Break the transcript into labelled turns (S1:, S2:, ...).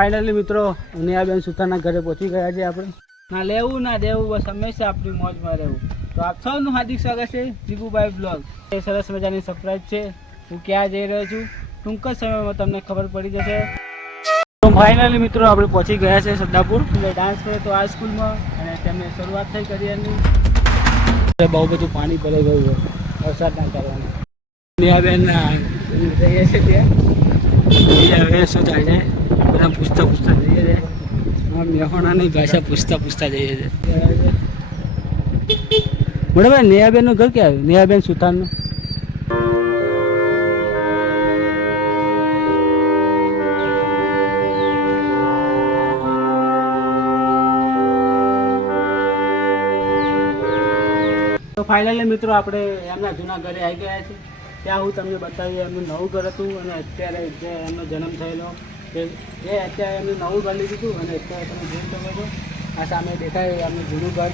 S1: Finally મિત્રો નેહાબેન સુથારના ઘરે પહોંચી ગયા છે આપણે.
S2: ના લેવું ના દેવું બસ હંમેશા આપણી મોજમાં રહેવું. તો આપ સૌનું હાર્દિક સ્વાગત છે જીગુભાઈ બ્લોગ. એ સરસ મજાની સરપ્રાઈઝ છે. હું ક્યાં જઈ રહ્યો છું? ટૂંક જ સમયમાં તમને ખબર પડી જશે.
S1: તો ફાઇનલી મિત્રો આપણે પહોંચી ગયા છે સદ્દાપુર
S2: એટલે ડાન્સ કરે તો આ સ્કૂલમાં અને તેમને શરૂઆત થઈ કરિયરની.
S1: બહુ બધું પાણી ભરાઈ ગયું છે વરસાદના કારણે. નેહાબેન
S2: જઈએ છીએ ત્યાં.
S1: હવે શું થાય છે? બધા પૂછતા પૂછતા જઈએ છે મેહોણાની ભાષા પૂછતા પૂછતા જઈએ છે બરાબર ભાઈ, નેહાબેનનું ઘર ક્યાં આવ્યું? નેહાબેન સુથારનું? તો ફાઇનલી મિત્રો, આપણે એમના જૂના ઘરે આવી ગયા છે ત્યાં હું તમને બતાવી એમનું નવું ઘર હતું અને અત્યારે જે એમનો જન્મ થયેલો. એ અત્યારે એમને નવું ઘર લીધું હતું અને અત્યારે તમે જોઈ શકો છો. આ સામે દેખાય એમનું જૂનું ઘર.